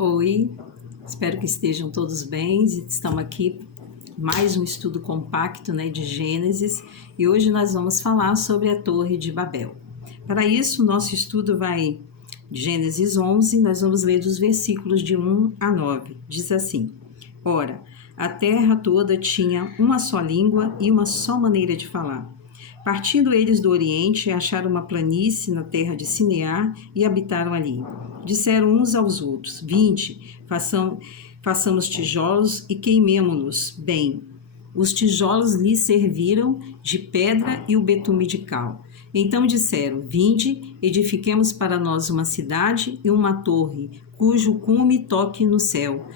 Oi, espero que estejam todos bem. Estamos aqui mais um estudo compacto, de Gênesis, e hoje nós vamos falar sobre a Torre de Babel. Para isso, nosso estudo vai de Gênesis 11, nós vamos ler dos versículos de 1 a 9. Diz assim: Ora, a terra toda tinha uma só língua e uma só maneira de falar. Partindo eles do Oriente, acharam uma planície na terra de Sinear e habitaram ali. Disseram uns aos outros: Vinde, façamos tijolos e queimemo-los bem. Os tijolos lhes serviram de pedra e o betume de cal. Então disseram: Vinde, edifiquemos para nós uma cidade e uma torre, cujo cume toque no céu.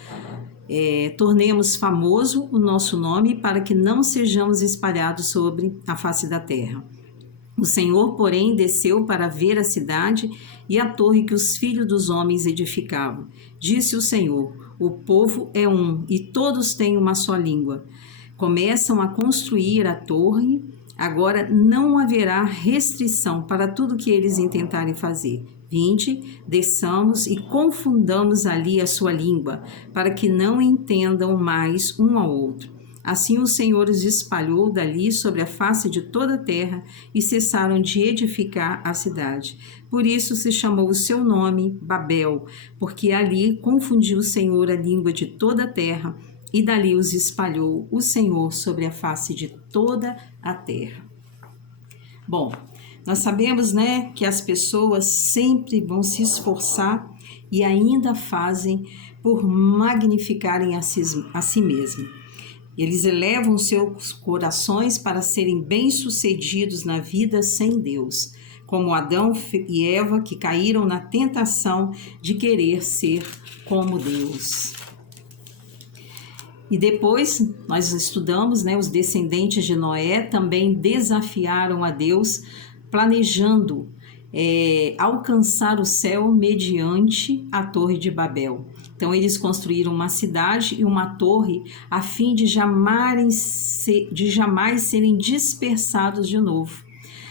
Tornemos famoso o nosso nome para que não sejamos espalhados sobre a face da terra. O Senhor, porém, desceu para ver a cidade e a torre que os filhos dos homens edificavam. Disse o Senhor: O povo é um e todos têm uma só língua. Começam a construir a torre. Agora não haverá restrição para tudo que eles intentarem fazer. Vinde, desçamos e confundamos ali a sua língua, para que não entendam mais um ao outro. Assim o Senhor os espalhou dali sobre a face de toda a terra e cessaram de edificar a cidade. Por isso se chamou o seu nome Babel, porque ali confundiu o Senhor a língua de toda a terra, e dali os espalhou o Senhor sobre a face de toda a terra. Bom, nós sabemos, que as pessoas sempre vão se esforçar e ainda fazem por magnificarem a si mesmos. Eles elevam seus corações para serem bem-sucedidos na vida sem Deus, como Adão e Eva, que caíram na tentação de querer ser como Deus. E depois nós estudamos, os descendentes de Noé também desafiaram a Deus, planejando alcançar o céu mediante a Torre de Babel. Então eles construíram uma cidade e uma torre a fim de jamais serem dispersados de novo.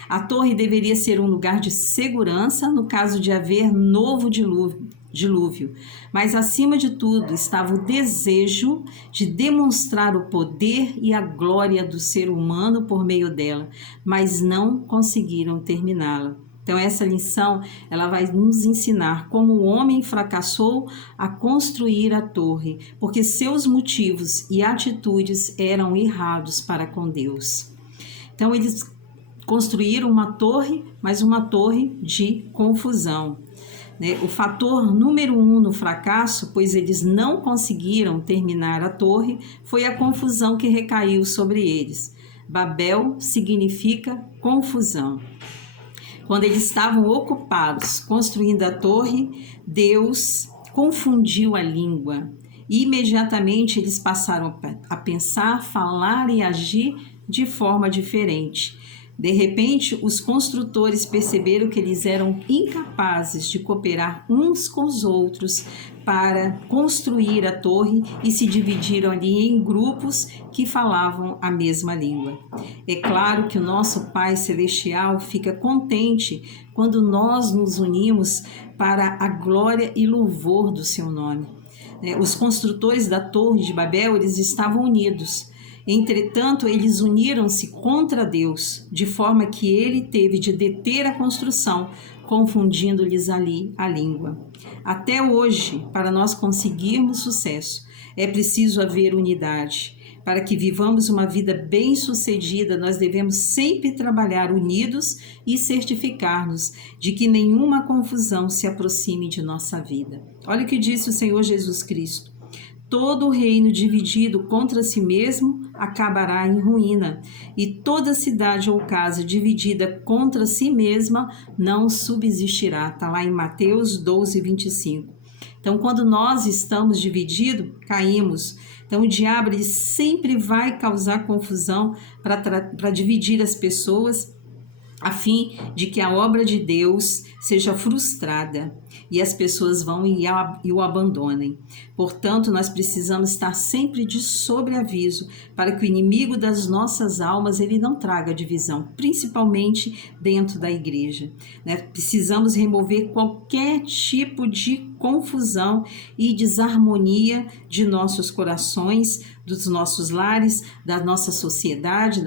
A torre deveria ser um lugar de segurança no caso de haver novo dilúvio, mas acima de tudo estava o desejo de demonstrar o poder e a glória do ser humano por meio dela, mas não conseguiram terminá-la. Então essa lição, ela vai nos ensinar como o homem fracassou a construir a torre, porque seus motivos e atitudes eram errados para com Deus. Então eles construíram uma torre, mas uma torre de confusão. O fator número 1 no fracasso, pois eles não conseguiram terminar a torre, foi a confusão que recaiu sobre eles. Babel significa confusão. Quando eles estavam ocupados construindo a torre, Deus confundiu a língua. Imediatamente eles passaram a pensar, falar e agir de forma diferente. De repente, os construtores perceberam que eles eram incapazes de cooperar uns com os outros para construir a torre e se dividiram ali em grupos que falavam a mesma língua. É claro que o nosso Pai Celestial fica contente quando nós nos unimos para a glória e louvor do seu nome. Os construtores da Torre de Babel, eles estavam unidos. Entretanto, eles uniram-se contra Deus, de forma que ele teve de deter a construção, confundindo-lhes ali a língua. Até hoje, para nós conseguirmos sucesso, é preciso haver unidade. Para que vivamos uma vida bem-sucedida, nós devemos sempre trabalhar unidos e certificar-nos de que nenhuma confusão se aproxime de nossa vida. Olha o que disse o Senhor Jesus Cristo. Todo reino dividido contra si mesmo acabará em ruína, e toda cidade ou casa dividida contra si mesma não subsistirá. Está lá em Mateus 12, 25. Então, quando nós estamos divididos, caímos. Então, o diabo ele sempre vai causar confusão para dividir as pessoas, a fim de que a obra de Deus seja frustrada e as pessoas vão e o abandonem. Portanto, nós precisamos estar sempre de sobreaviso para que o inimigo das nossas almas ele não traga divisão, principalmente dentro da igreja. Precisamos remover qualquer tipo de confusão e desarmonia de nossos corações, dos nossos lares, da nossa sociedade,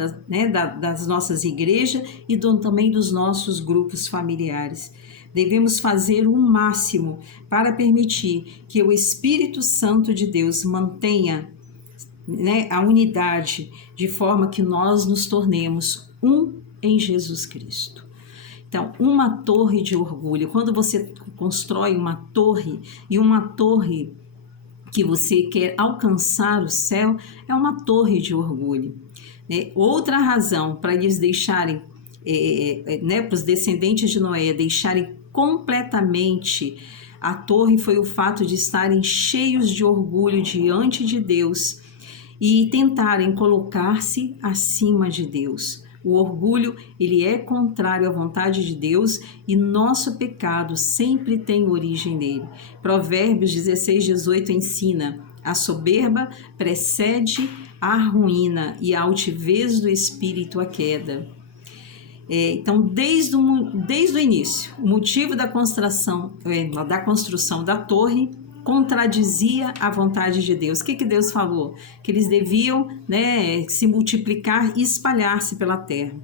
das nossas igrejas e também dos nossos grupos familiares. Devemos fazer o máximo para permitir que o Espírito Santo de Deus mantenha, a unidade, de forma que nós nos tornemos um em Jesus Cristo. Então, uma torre de orgulho, quando você constrói uma torre, e uma torre que você quer alcançar o céu, é uma torre de orgulho. Outra razão para eles deixarem, para os descendentes de Noé deixarem completamente a torre, foi o fato de estarem cheios de orgulho diante de Deus e tentarem colocar-se acima de Deus. O orgulho, ele é contrário à vontade de Deus e nosso pecado sempre tem origem nele. Provérbios 16:18 ensina: a soberba precede a ruína e a altivez do espírito a queda. Então, desde o início, o motivo da construção da torre contradizia a vontade de Deus. O que Deus falou? Que eles deviam, se multiplicar e espalhar-se pela terra.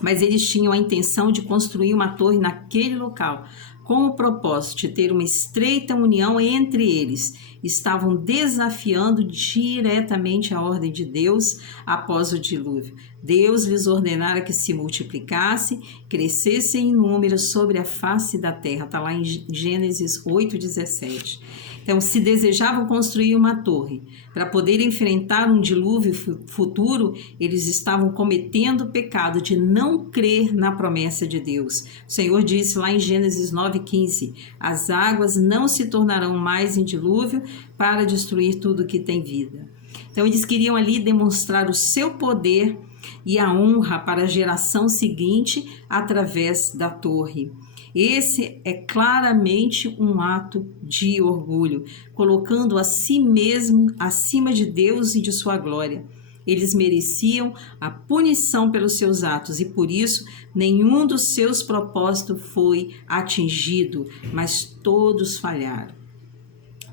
Mas eles tinham a intenção de construir uma torre naquele local, com o propósito de ter uma estreita união entre eles. Estavam desafiando diretamente a ordem de Deus após o dilúvio. Deus lhes ordenara que se multiplicassem, crescessem em número sobre a face da terra. Está lá em Gênesis 8:17. Então, se desejavam construir uma torre para poder enfrentar um dilúvio futuro, eles estavam cometendo o pecado de não crer na promessa de Deus. O Senhor disse lá em Gênesis 9:15, as águas não se tornarão mais em dilúvio para destruir tudo que tem vida. Então, eles queriam ali demonstrar o seu poder e a honra para a geração seguinte através da torre. Esse é claramente um ato de orgulho, colocando a si mesmo acima de Deus e de sua glória. Eles mereciam a punição pelos seus atos e por isso nenhum dos seus propósitos foi atingido, mas todos falharam.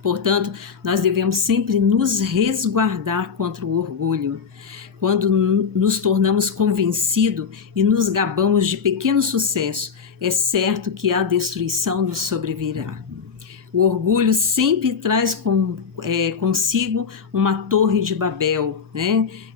Portanto, nós devemos sempre nos resguardar contra o orgulho. Quando nos tornamos convencidos e nos gabamos de pequeno sucesso, é certo que a destruição nos sobrevirá. O orgulho sempre traz consigo uma torre de Babel,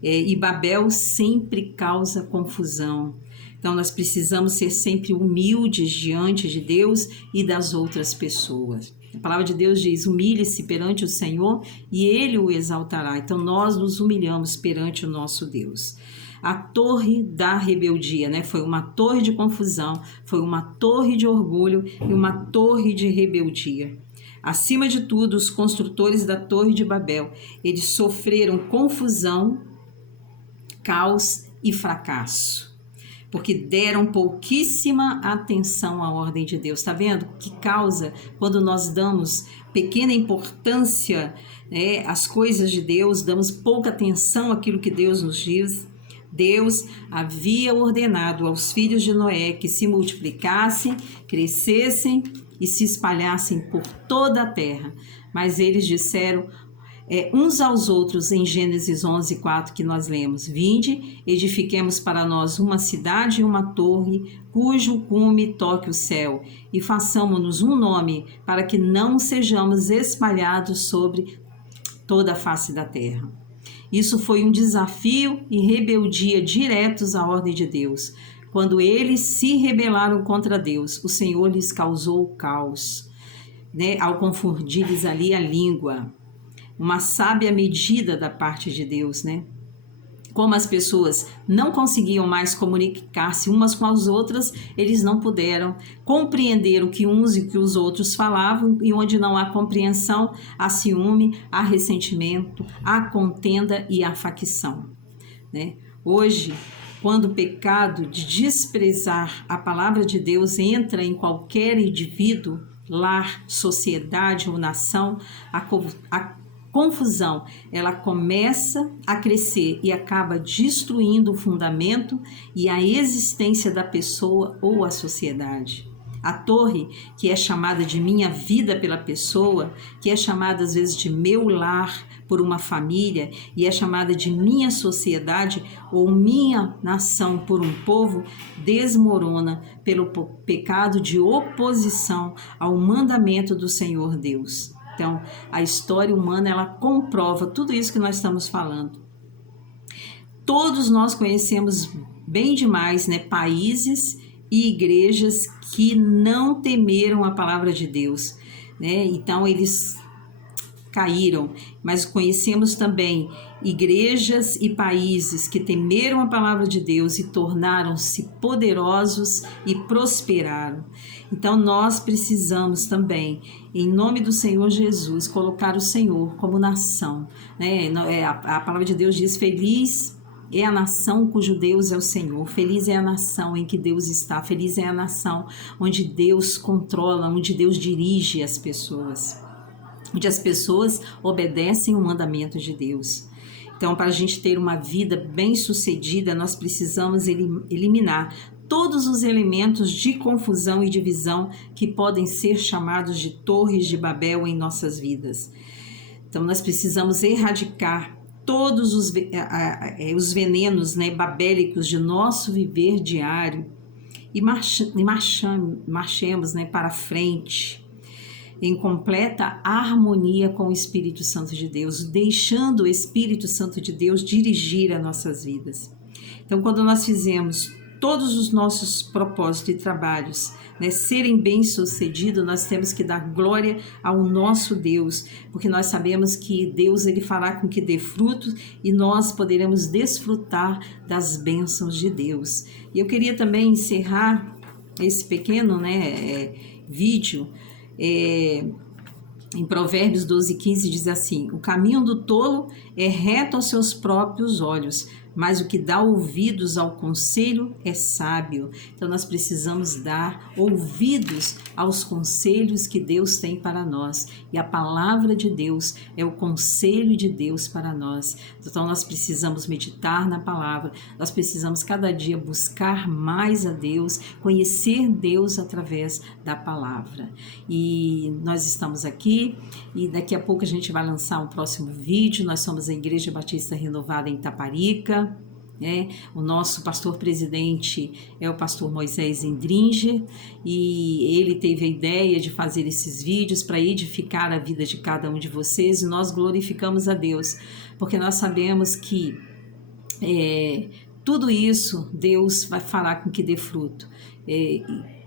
e Babel sempre causa confusão. Então, nós precisamos ser sempre humildes diante de Deus e das outras pessoas. A palavra de Deus diz: humilhe-se perante o Senhor e Ele o exaltará. Então, nós nos humilhamos perante o nosso Deus. A torre da rebeldia, foi uma torre de confusão, foi uma torre de orgulho e uma torre de rebeldia. Acima de tudo, os construtores da Torre de Babel, eles sofreram confusão, caos e fracasso, porque deram pouquíssima atenção à ordem de Deus. Está vendo que causa quando nós damos pequena importância, às coisas de Deus, damos pouca atenção àquilo que Deus nos diz? Deus havia ordenado aos filhos de Noé que se multiplicassem, crescessem e se espalhassem por toda a terra. Mas eles disseram uns aos outros em Gênesis 11:4 que nós lemos: vinde, edifiquemos para nós uma cidade e uma torre, cujo cume toque o céu, e façamo-nos um nome, para que não sejamos espalhados sobre toda a face da terra. Isso foi um desafio e rebeldia diretos à ordem de Deus. Quando eles se rebelaram contra Deus, o Senhor lhes causou caos, ao confundir-lhes ali a língua. Uma sábia medida da parte de Deus, Como as pessoas não conseguiam mais comunicar-se umas com as outras, eles não puderam compreender o que uns e o que os outros falavam, e onde não há compreensão, há ciúme, há ressentimento, há contenda e há facção. Hoje, quando o pecado de desprezar a palavra de Deus entra em qualquer indivíduo, lar, sociedade ou nação, a confusão, ela começa a crescer e acaba destruindo o fundamento e a existência da pessoa ou a sociedade. A torre, que é chamada de minha vida pela pessoa, que é chamada às vezes de meu lar por uma família, e é chamada de minha sociedade ou minha nação por um povo, desmorona pelo pecado de oposição ao mandamento do Senhor Deus. Então, a história humana, ela comprova tudo isso que nós estamos falando. Todos nós conhecemos bem demais, né, países e igrejas que não temeram a palavra de Deus, né? Então eles caíram, mas conhecemos também igrejas e países que temeram a palavra de Deus e tornaram-se poderosos e prosperaram. Então nós precisamos também, em nome do Senhor Jesus, colocar o Senhor como nação, né? A palavra de Deus diz: feliz é a nação cujo Deus é o Senhor. Feliz é a nação em que Deus está. Feliz é a nação onde Deus controla, onde Deus dirige as pessoas, onde as pessoas obedecem o mandamento de Deus. Então, para a gente ter uma vida bem-sucedida, nós precisamos eliminar todos os elementos de confusão e divisão que podem ser chamados de torres de Babel em nossas vidas. Então, nós precisamos erradicar todos os venenos, né, babélicos de nosso viver diário e marchemos, né, para frente em completa harmonia com o Espírito Santo de Deus, deixando o Espírito Santo de Deus dirigir as nossas vidas. Então, quando nós fizemos todos os nossos propósitos e trabalhos, né, serem bem-sucedidos, nós temos que dar glória ao nosso Deus, porque nós sabemos que Deus, ele fará com que dê fruto e nós poderemos desfrutar das bênçãos de Deus. E eu queria também encerrar esse pequeno, né, vídeo em Provérbios 12:15 diz assim: o caminho do tolo é reto aos seus próprios olhos, mas o que dá ouvidos ao conselho é sábio. Então nós precisamos dar ouvidos aos conselhos que Deus tem para nós, e a palavra de Deus é o conselho de Deus para nós. Então nós precisamos meditar na palavra, nós precisamos cada dia buscar mais a Deus, conhecer Deus através da palavra. E nós estamos aqui e daqui a pouco a gente vai lançar um próximo vídeo. Nós somos a Igreja Batista Renovada em Itaparica. O nosso pastor presidente é o pastor Moisés Endringer, e ele teve a ideia de fazer esses vídeos para edificar a vida de cada um de vocês, e nós glorificamos a Deus, porque nós sabemos que tudo isso Deus vai fará com que dê fruto.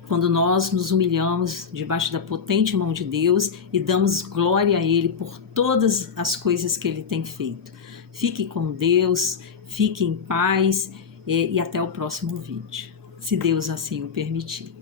Quando nós nos humilhamos debaixo da potente mão de Deus e damos glória a Ele por todas as coisas que Ele tem feito. Fique com Deus, fique em paz e até o próximo vídeo, se Deus assim o permitir.